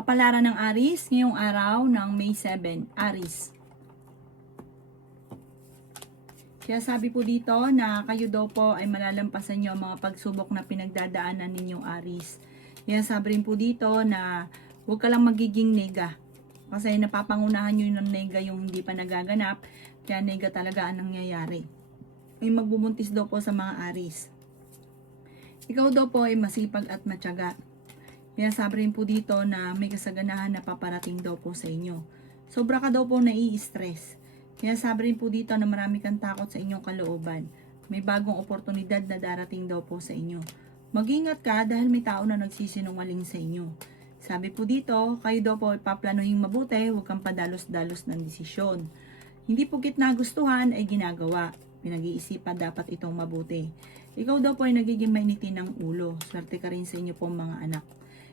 Kapalaran ng Aries ngayong araw ng May 7, Aries. Kaya sabi po dito na kayo daw po ay malalampasan nyo ang mga pagsubok na pinagdadaanan ninyong Aries. Kaya sabi rin po dito na huwag ka lang magiging nega. Kasi napapangunahan nyo ng nega yung hindi pa nagaganap. Kaya nega talaga ang nangyayari. May magbubuntis daw po sa mga Aries. Ikaw daw po ay masipag at matyaga. Kaya sabi rin po dito na may kasaganahan na paparating daw po sa inyo. Sobra ka daw po nai-stress. Kaya sabi rin po dito na marami kang takot sa inyong kalooban. May bagong oportunidad na darating daw po sa inyo. Mag-ingat ka dahil may tao na nagsisinungaling sa inyo. Sabi po dito, kayo daw po ipaplanuhin mabuti, huwag kang padalos-dalos ng desisyon. Hindi po kitna gustuhan ay ginagawa. Pinag-iisipan dapat itong mabuti. Ikaw daw po ay nagiging mainitin ng ulo. Swerte ka rin sa inyo po mga anak.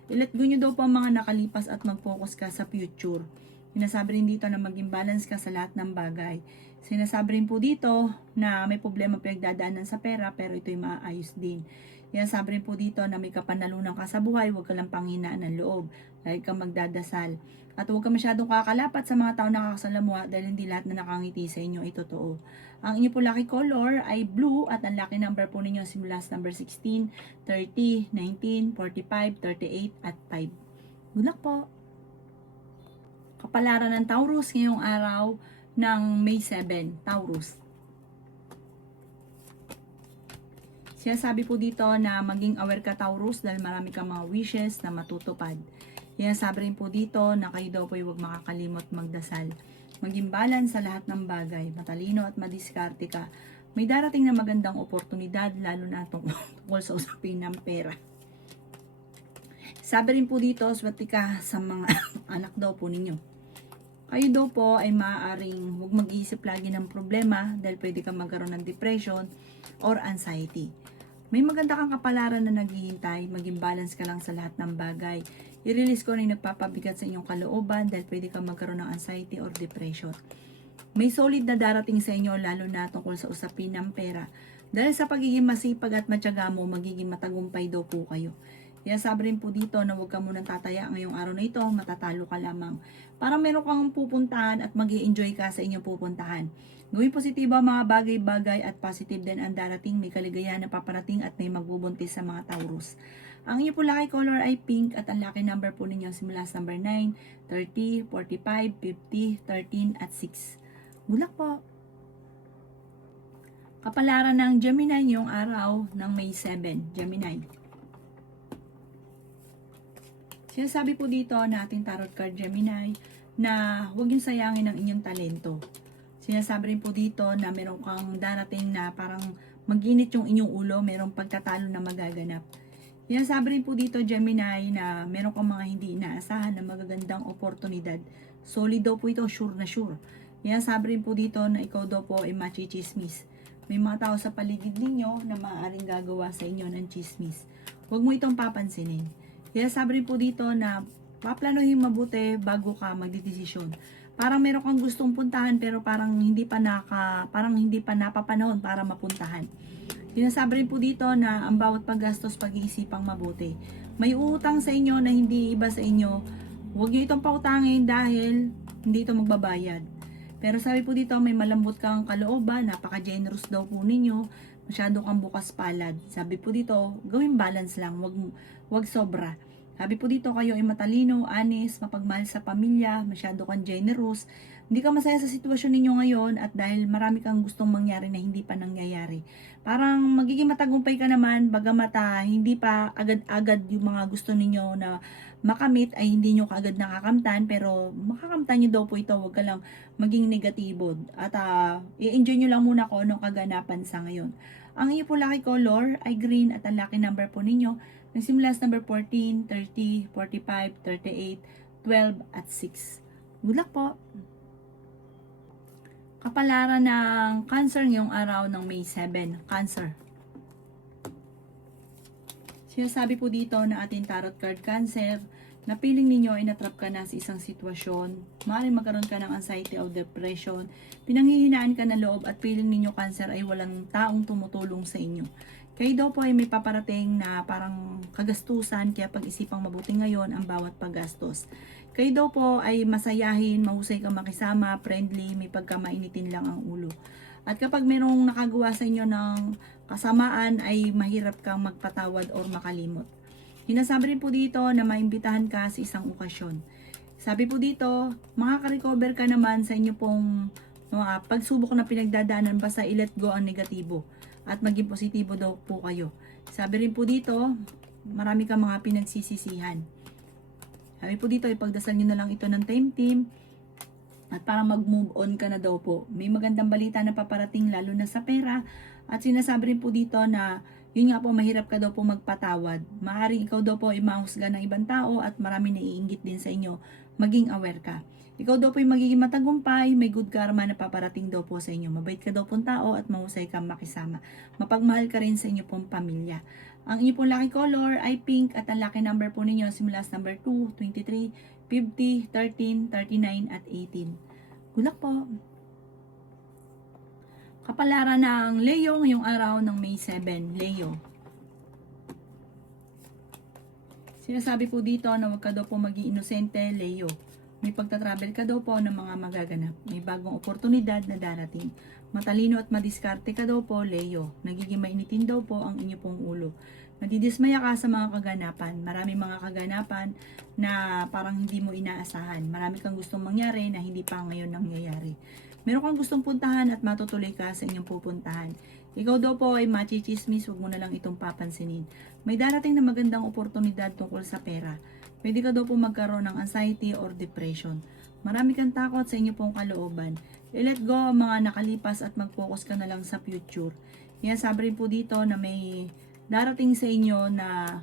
I-let go nyo daw po ang mga nakalipas at mag-focus ka sa future. Sinasabi rin dito na maging balance ka sa lahat ng bagay. Sinasabi rin po dito na may problema pinagdadaanan sa pera pero ito'y maayos din. Sinasabi rin po dito na may kapanalunan ka sa buhay, huwag ka lang panghinaan ng loob. Lagi kang magdadasal. At huwag ka masyadong kakalapat sa mga tao na nakakasalamuha dahil hindi lahat na nakangiti sa inyo ay totoo. Ang inyo po lucky color ay blue at ang lucky number po ninyo simula sa number 16, 30, 19, 45, 38 at 5. Good luck po! Kapalaran ng Taurus ngayong araw ng May 7, Taurus. Sinasabi po dito na maging aware ka Taurus dahil marami kang mga wishes na matutupad. Sinasabi rin po dito na kayo daw po ay huwag makakalimot magdasal. Maging balance sa lahat ng bagay, matalino at madiskarte ka. May darating na magandang oportunidad lalo na tungkol sa usapin ng pera. Sabi rin po dito, swerte ka sa mga anak daw po ninyo. Kayo daw po ay maaaring huwag mag-iisip lagi ng problema dahil pwede kang magkaroon ng depression or anxiety. May maganda kang kapalaran na naghihintay, maging balance ka lang sa lahat ng bagay. I-release ko na yung nagpapabigat sa inyong kalooban dahil pwede kang magkaroon ng anxiety or depression. May solid na darating sa inyo lalo na tungkol sa usapin ng pera. Dahil sa pagiging masipag at matyaga mo, magiging matagumpay daw po kayo. Kaya sabi rin po dito na huwag ka munang tataya ngayong araw na ito, matatalo ka lamang. Parang meron kang pupuntahan at mag-i-enjoy ka sa inyong pupuntahan. Gawin positibo ang mga bagay-bagay at positive din ang darating, may kaligayahan na paparating at may magbubuntis sa mga Taurus. Ang inyo po lucky color ay pink at ang lucky number po ninyo simula sa number 9, 30, 45, 50, 13 at 6. Good luck po! Kapalaran ng Gemini ngayong araw ng May 7, Gemini. Sinasabi po dito na ating tarot card Gemini na huwag yung sayangin ang inyong talento. Sinasabi rin po dito na meron kang darating na parang mag-init yung inyong ulo, merong pagtatalo na magaganap. Sinasabi rin po dito Gemini na meron kang mga hindi inaasahan na magagandang oportunidad. Solid daw po ito, sure na sure. Sinasabi rin po dito na ikaw daw po ay machichismis. May mga tao sa paligid ninyo na maaaring gagawa sa inyo ng chismis. Huwag mo itong papansinin. Kaya sabi rin po dito na paplanuhin mabuti bago ka magdidesisyon. Parang meron kang gustong puntahan pero parang hindi pa napapanahon para mapuntahan. Sinasabi rin po dito na ang bawat paggastos pag-iisipang mabuti. May uutang sa inyo na hindi iba sa inyo. Huwag niyo itong pautangin dahil hindi ito magbabayad. Pero sabi po dito may malambot kang kalooban, napaka-generous daw po ninyo. Masyado kang bukas palad. Sabi po dito, gawin balance lang, wag sobra. Sabi po dito, kayo ay matalino, honest, mapagmahal sa pamilya, masyado kang generous. Hindi ka masaya sa sitwasyon ninyo ngayon at dahil marami kang gustong mangyari na hindi pa nangyayari. Parang magiging matagumpay ka naman, bagamat hindi pa agad-agad yung mga gusto ninyo na makamit ay hindi nyo kaagad nakakamtan, pero makakamtan nyo daw po ito, wag ka lang maging negatibo. At i-enjoy nyo lang muna kung anong kaganapan sa ngayon. Ang iyo po lucky color ay green at ang lucky number po ninyo nagsimula sa number 14, 30, 45, 38, 12 at 6. Good luck po! Kapalaran ng Cancer ngayong araw ng May 7, Cancer. Sinasabi po dito na ating tarot card Cancer na piling ninyo ay natrap ka na sa isang sitwasyon, maaaring magkaroon ka ng anxiety o depression, pinanghihinaan ka ng loob at piling ninyo Cancer ay walang taong tumutulong sa inyo. Kayo daw po ay may paparating na parang kagastusan, kaya pag-isipang mabuti ngayon ang bawat paggastos. Kayo daw po ay masayahin, mahusay kang makisama, friendly, may pagkamainitin lang ang ulo. At kapag merong nakagawa sa inyo ng kasamaan ay mahirap kang magpatawad or makalimot. Hinasabi rin po dito na maimbitahan ka sa isang okasyon. Sabi po dito, makaka-recover ka naman sa inyo pong mga pagsubok na pinagdadaanan, basta i-let go ang negatibo at maging positibo daw po kayo. Sabi rin po dito, marami kang mga pinagsisisihan. Sabi po dito, ipagdasal nyo na lang ito ng time team at para mag-move on ka na daw po. May magandang balita na paparating lalo na sa pera at sinasabi rin po dito na yun nga po, mahirap ka daw po magpatawad. Maaaring ikaw daw po ay mahusga ng ibang tao at marami naiinggit din sa inyo. Maging aware ka. Ikaw daw po ay magiging matagumpay, may good karma na paparating daw po sa inyo. Mabait ka daw pong tao at mahusay kang makisama. Mapagmahal ka rin sa inyo pong pamilya. Ang inyo pong lucky color ay pink at ang lucky number po ninyo simula sa number 2, 23, 50, 13, 39 at 18. Good luck po! Kapalaran ng Leo ngayong araw ng May 7, Leo. Sinasabi po dito na huwag ka daw po maging inosente, Leo. May pagtatravel ka daw po ng mga magaganap. May bagong oportunidad na darating. Matalino at madiskarte ka daw po, Leo. Nagiging mainitin daw po ang inyo pong ulo. Nadidismaya ka sa mga kaganapan. Maraming mga kaganapan na parang hindi mo inaasahan. Marami kang gustong mangyari na hindi pa ngayon nangyayari. Meron kang gustong puntahan at matutuloy ka sa inyong pupuntahan. Ikaw daw po ay machichismis, huwag mo na lang itong papansinin. May darating na magandang oportunidad tungkol sa pera. Pwede ka daw po magkaroon ng anxiety or depression. Marami kang takot sa inyo pong kalooban. I-let go ang mga nakalipas at mag-focus ka na lang sa future. Kaya sabi rin po dito na may darating sa inyo na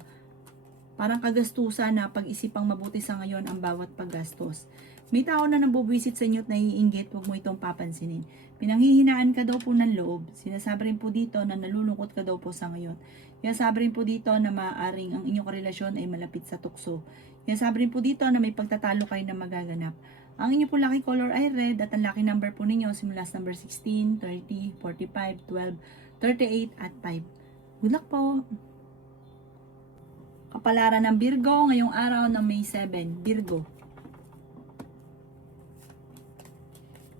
parang kagastusan na pag-isipang mabuti sa ngayon ang bawat paggastos. May tao na nabubwisit sa inyo at naiinggit, huwag mo itong papansinin. Pinanghihinaan ka daw po ng loob. Sinasabi rin po dito na nalulungkot ka daw po sa ngayon. Kaya sabi rin po dito na maaaring ang inyong relasyon ay malapit sa tukso. Kaya sabi rin po dito na may pagtatalo kayo na magaganap. Ang inyong po lucky color ay red at ang lucky number po ninyo simula sa number 16, 30, 45, 12, 38 at 5. Good luck po! Kapalaran ng Virgo ngayong araw ng May 7, Virgo.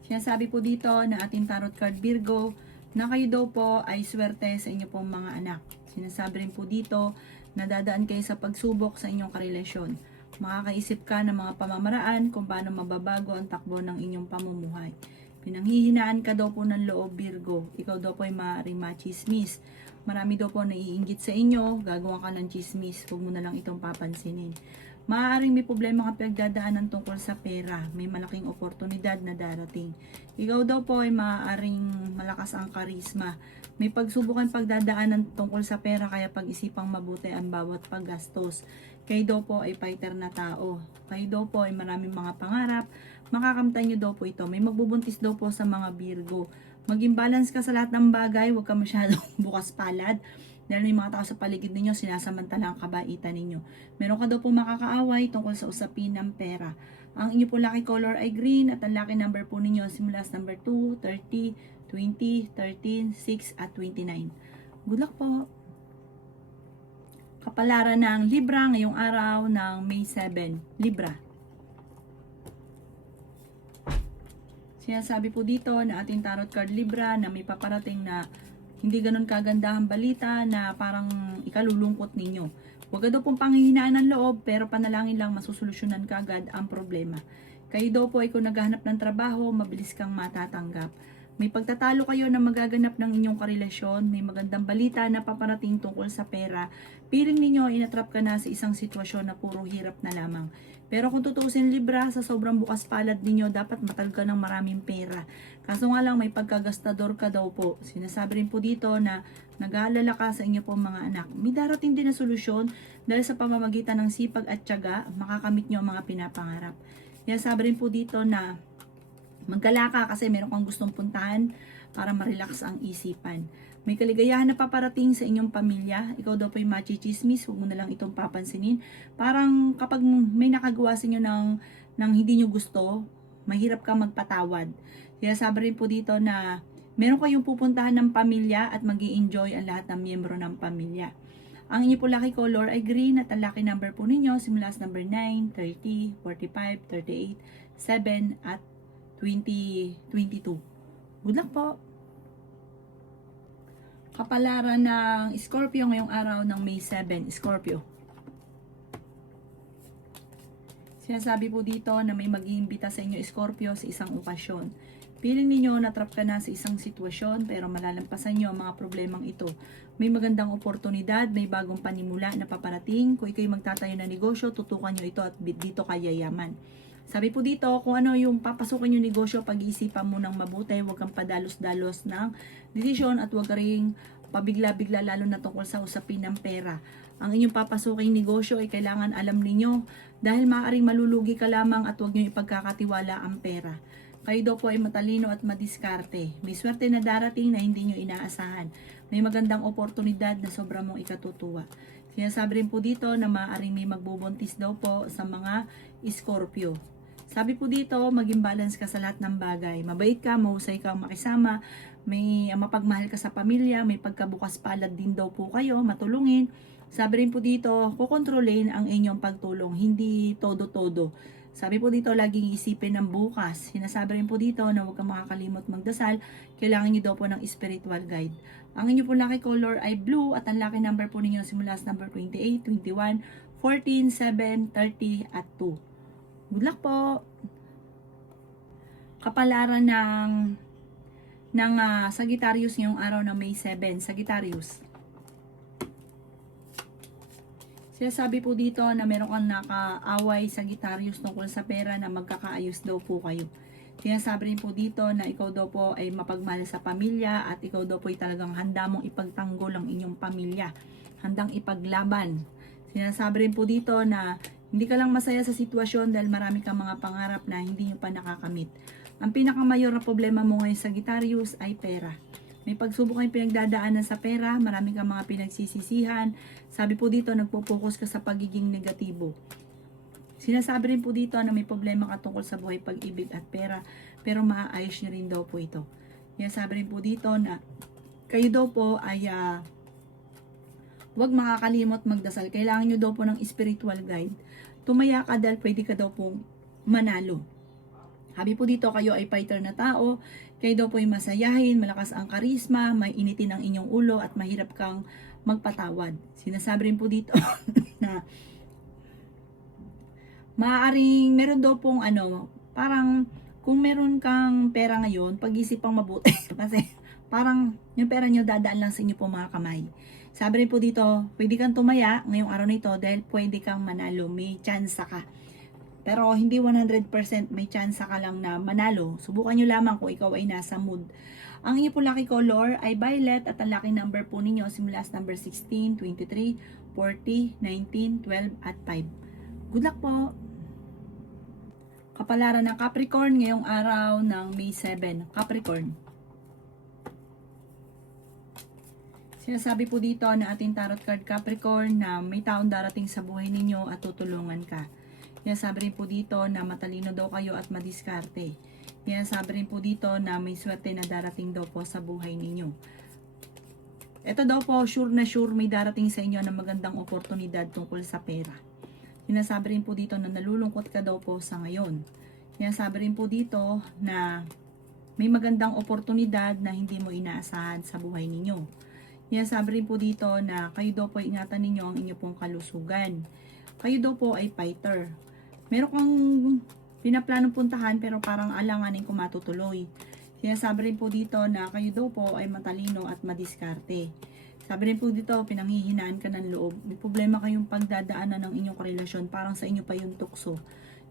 Sinasabi po dito na ating tarot card Virgo na kayo daw po ay swerte sa inyo pong mga anak. Sinasabi rin po dito na dadaan kayo sa pagsubok sa inyong karelasyon. Makakaisip ka ng mga pamamaraan kung paano mababago ang takbo ng inyong pamumuhay. Pinanghihinaan ka daw po ng loob Virgo. Ikaw daw po ay maaaring machismis. Marami daw po naiinggit sa inyo, gagawa ka ng chismis, huwag mo na lang itong papansinin. Maaaring may problema ka pinagdadaanan tungkol sa pera, may malaking oportunidad na darating. Ikaw daw po ay maaaring malakas ang karisma. May pagsubukan pagdadaanan tungkol sa pera, kaya pag-isipang mabuti ang bawat paggastos. Kayo daw po ay fighter na tao. Kayo daw po ay maraming mga pangarap, makakamtan nyo daw po ito. May magbubuntis daw po sa mga Virgo. Maging balance ka sa lahat ng bagay, huwag ka masyadong bukas palad. Dahil may mga tao sa paligid ninyo, sinasamantala ang kabaitan ninyo. Meron ka daw po makakaaway tungkol sa usapin ng pera. Ang inyo po lucky color ay green at ang lucky number po ninyo simula sa number 2, 30, 20, 13, 6 at 29. Good luck po! Kapalaran ng Libra ngayong araw ng May 7, Libra. Sinasabi po dito na ating tarot card Libra na may paparating na hindi ganun kaganda ang balita na parang ikalulungkot ninyo. Huwag ka daw pong panghihinaan ng loob, pero panalangin lang masusolusyonan kagad ang problema. Kayo daw po ay kung naghahanap ng trabaho, mabilis kang matatanggap. May pagtatalo kayo na magaganap ng inyong karelasyon, may magandang balita na paparating tungkol sa pera. Piling ninyo, inatrap ka na sa isang sitwasyon na puro hirap na lamang. Pero kung tutuusin Libra, sa sobrang bukas palad ninyo, dapat matal ka ng maraming pera. Kaso nga lang, may pagkagastador ka daw po. Sinasabi rin po dito na nag-aalala ka sa inyo po mga anak. May darating din na solusyon dahil sa pamamagitan ng sipag at tiyaga, makakamit nyo ang mga pinapangarap. Kaya sabi rin po dito na magkala ka kasi meron kang gustong puntahan para ma-relax ang isipan. May kaligayahan na paparating sa inyong pamilya. Ikaw daw po yung machichismis, huwag mo na lang itong papansinin. Parang kapag may nakagawa sa inyo ng hindi nyo gusto, mahirap ka magpatawad. Kaya sabi rin po dito na Meron kayong pupuntahan ng pamilya at mag-i-enjoy ang lahat ng miyembro ng pamilya. Ang inyo po lucky color ay green at ang lucky number po ninyo simula sa number 9, 30, 45, 38, 7 at 20, 22. Good luck po! Kapalaran ng Scorpio ngayong araw ng May 7, Scorpio. Sinasabi po dito na may mag-iimbita sa inyo, Scorpio, sa isang okasyon. Piling ninyo natrap ka na sa isang sitwasyon pero malalampasan nyo ang mga problemang ito. May magandang oportunidad, may bagong panimula na paparating. Kung ikaw'y magtatayo ng negosyo, tutukan nyo ito at dito ka yayaman. Sabi po dito, kung ano yung papasukin yung negosyo, pag-iisipan mo ng mabuti, huwag kang padalos-dalos ng desisyon at huwag ka ring pabigla-bigla lalo na tungkol sa usapin ng pera. Ang inyong papasuking negosyo ay kailangan alam ninyo dahil maaaring malulugi ka lamang at huwag nyo ipagkakatiwala ang pera. Kayo daw po ay matalino at madiskarte. May swerte na darating na hindi nyo inaasahan. May magandang oportunidad na sobra mong ikatutuwa. Sinasabi rin po dito na maaaring may magbubuntis daw po sa mga Scorpio. Sabi po dito, maging balance ka sa lahat ng bagay. Mabait ka, mahusay kang makisama, may mapagmahal ka sa pamilya, may pagkabukas palad din daw po kayo, matulungin. Sabi rin po dito, kukontrolin ang inyong pagtulong, hindi todo-todo. Sabi po dito, laging isipin ng bukas. Sinasabi rin po dito na huwag kang makakalimot magdasal, kailangan nyo daw po ng spiritual guide. Ang inyo po lucky color ay blue at ang lucky number po ninyo simula sa number 28, 21, 14, 7, 30 at 2. Good luck po! Kapalaran ng Sagittarius ngayong araw na May 7, Sagittarius. Sinasabi po dito na meron kang nakaaway Sagittarius tungkol sa pera na magkakaayos daw po kayo. Sinasabi rin po dito na ikaw daw po ay mapagmahal sa pamilya at ikaw daw po ay talagang handa mong ipagtanggol ang inyong pamilya. Handang ipaglaban. Sinasabi rin po dito na hindi ka lang masaya sa sitwasyon dahil marami kang mga pangarap na hindi nyo pa nakakamit. Ang pinakamayor na problema mo ngayon Sagittarius ay pera. May pagsubok kayong pinagdadaanan sa pera, marami kang mga pinagsisisihan. Sabi po dito, nagpo-focus ka sa pagiging negatibo. Sinasabi rin po dito na may problema ka tungkol sa buhay, pag-ibig at pera, pero maaayos nyo rin daw po ito. Sinasabi rin po dito na kayo daw po ay huwag makakalimot magdasal. Kailangan nyo daw po ng spiritual guide. Tumaya ka dahil pwede ka daw pong manalo. Sabi po dito, kayo ay fighter na tao, kayo daw po ay masayahin, malakas ang karisma, may initin ang inyong ulo at mahirap kang magpatawad. Sinasabi rin po dito na maaaring meron daw pong parang kung meron kang pera ngayon, pag-isipang mabuti kasi parang yung pera nyo dadaan lang sa inyo po mga kamay. Sabi rin po dito, pwede kang tumaya ngayong araw na ito dahil pwede kang manalo, may chance ka. Pero hindi 100% may chance ka lang na manalo. Subukan nyo lamang kung ikaw ay nasa mood. Ang inyo po lucky color ay violet at ang lucky number po ninyo simula sa number 16, 23, 40, 19, 12 at 5. Good luck po! Kapalaran ng Capricorn ngayong araw ng May 7. Capricorn. Sinasabi po dito na ating tarot card Capricorn na may taong darating sa buhay ninyo at tutulungan ka. Sinasabi rin po dito na matalino daw kayo at madiskarte. Sinasabi rin po dito na may swerte na darating daw po sa buhay ninyo. Ito daw po, sure na sure may darating sa inyo na magandang oportunidad tungkol sa pera. Sinasabi rin po dito na nalulungkot ka daw po sa ngayon. Sinasabi rin po dito na may magandang oportunidad na hindi mo inaasahan sa buhay ninyo. Sinasabi rin po dito na kayo daw po ingatan ninyo ang inyo pong kalusugan. Kayo daw po ay fighter. Meron kang pinaplanong puntahan pero parang alanganin kung matutuloy. Sinasabi rin po dito na kayo daw po ay matalino at madiskarte. Sabi rin po dito, pinanghihinaan ka ng loob. May problema kayong pagdadaanan ng inyong karelasyon, parang sa inyo pa yung tukso.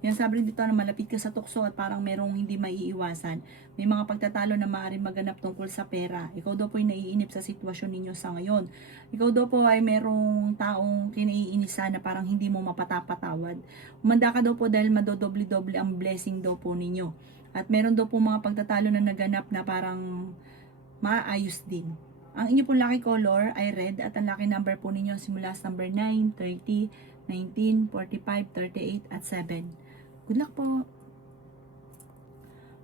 Yan sabi rin dito na malapit ka sa tukso at parang merong hindi maiiwasan. May mga pagtatalo na maaaring maganap tungkol sa pera. Ikaw daw po ay naiinip sa sitwasyon ninyo sa ngayon. Ikaw daw po ay merong taong kinaiinisan na parang hindi mo mapatapatawad. Umanda ka daw po dahil madodoble-doble ang blessing daw po ninyo. At meron daw po mga pagtatalo na naganap na parang maayos din. Ang inyo pong lucky color ay red at ang lucky number po ninyo simula sa number 9, 30, 19, 45, 38 at 7. Good luck po!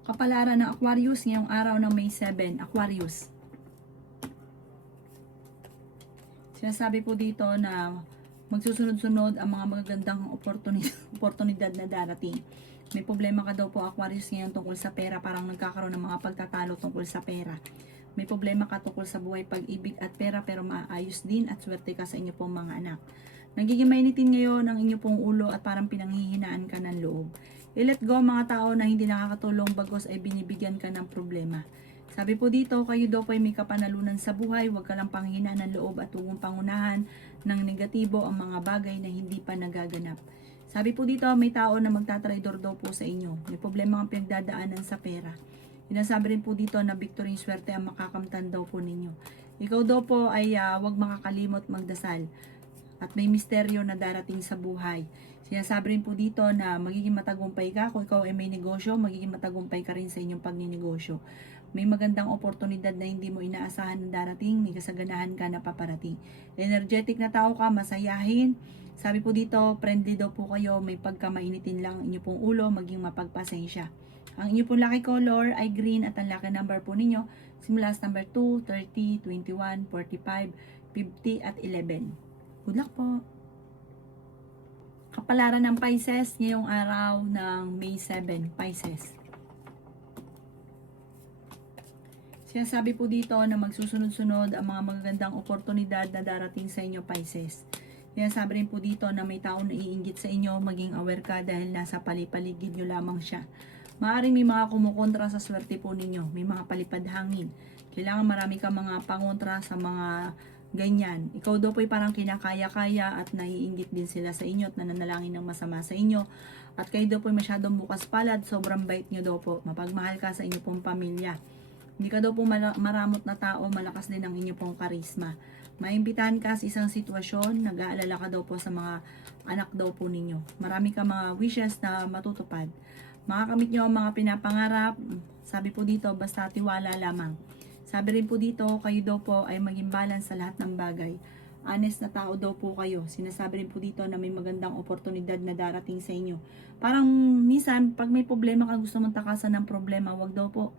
Kapalaran ng Aquarius ngayong araw ng May 7. Aquarius. Sinasabi po dito na magsusunod-sunod ang mga magagandang oportunidad na darating. May problema ka daw po Aquarius ngayon tungkol sa pera, parang nagkakaroon ng mga pagtatalo tungkol sa pera. May problema ka tungkol sa buhay, pag-ibig at pera, pero maayos din at swerte ka sa inyo pong mga anak. Nagiging mainitin ngayon ang inyo pong ulo at parang pinanghihinaan ka ng loob. I-let go mga tao na hindi nakakatulong bagos ay binibigyan ka ng problema. Sabi po dito, kayo daw po ay may kapanalunan sa buhay, huwag ka lang panghina ng loob at huwag mong pangunahan ng negatibo ang mga bagay na hindi pa nagaganap. Sabi po dito, may tao na magtatraidor daw po sa inyo. May problema ang pinagdadaanan sa pera. Sinasabi rin po dito na victory yung swerte ang makakamtan daw po ninyo. Ikaw daw po ay huwag makakalimot magdasal. At may misteryo na darating sa buhay. Sinasabi rin po dito na magiging matagumpay ka. Kung ikaw ay may negosyo, magiging matagumpay ka rin sa inyong pagninegosyo. May magandang oportunidad na hindi mo inaasahan na darating, may kasaganahan ka na paparating. Energetic na tao ka, masayahin. Sabi po dito, friendly daw po kayo, may pagkamainitin lang ang inyo pong ulo, maging mapagpasensya. Ang inyo pong lucky color ay green at ang lucky number po ninyo, simula sa number 2, 30, 21, 45, 50 at 11. Good luck po! Kapalaran ng Pisces ngayong araw ng May 7, Pisces. Sinasabi po dito na magsusunod-sunod ang mga magagandang oportunidad na darating sa inyo, Pisces. Sinasabi rin po dito na may taong naiinggit sa inyo, maging aware ka dahil nasa palipaligid nyo lamang siya. Maaaring may mga kumukontra sa swerte po ninyo, may mga palipad hangin. Kailangan marami ka mga pangontra sa mga ganyan. Ikaw daw po ay parang kinakaya-kaya at naiinggit din sila sa inyo at nananalangin ng masama sa inyo. At kayo daw po ay masyadong bukas palad, sobrang bait nyo daw po. Mapagmahal ka sa inyo pong pamilya. Hindi ka daw po maramot na tao, malakas din ang inyo pong karisma. Maimbitahan ka sa isang sitwasyon, nag-aalala ka daw po sa mga anak daw po ninyo. Marami ka mga wishes na matutupad. Makakamit nyo ang mga pinapangarap. Sabi po dito, basta tiwala lamang. Sabi rin po dito, kayo daw po ay maging balance sa lahat ng bagay. Honest na tao daw po kayo. Sinasabi rin po dito na may magandang oportunidad na darating sa inyo. Parang minsan, pag may problema ka, gusto mong takasan ng problema, wag daw po.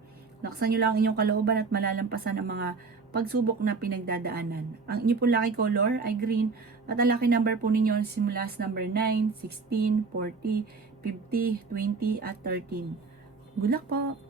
Laksan nyo lang ang inyong kalooban at malalampasan ang mga pagsubok na pinagdadaanan. Ang inyo pong lucky color ay green at ang lucky number po ninyo simula sa number 9, 16, 40, 50, 20 at 13. Good luck po!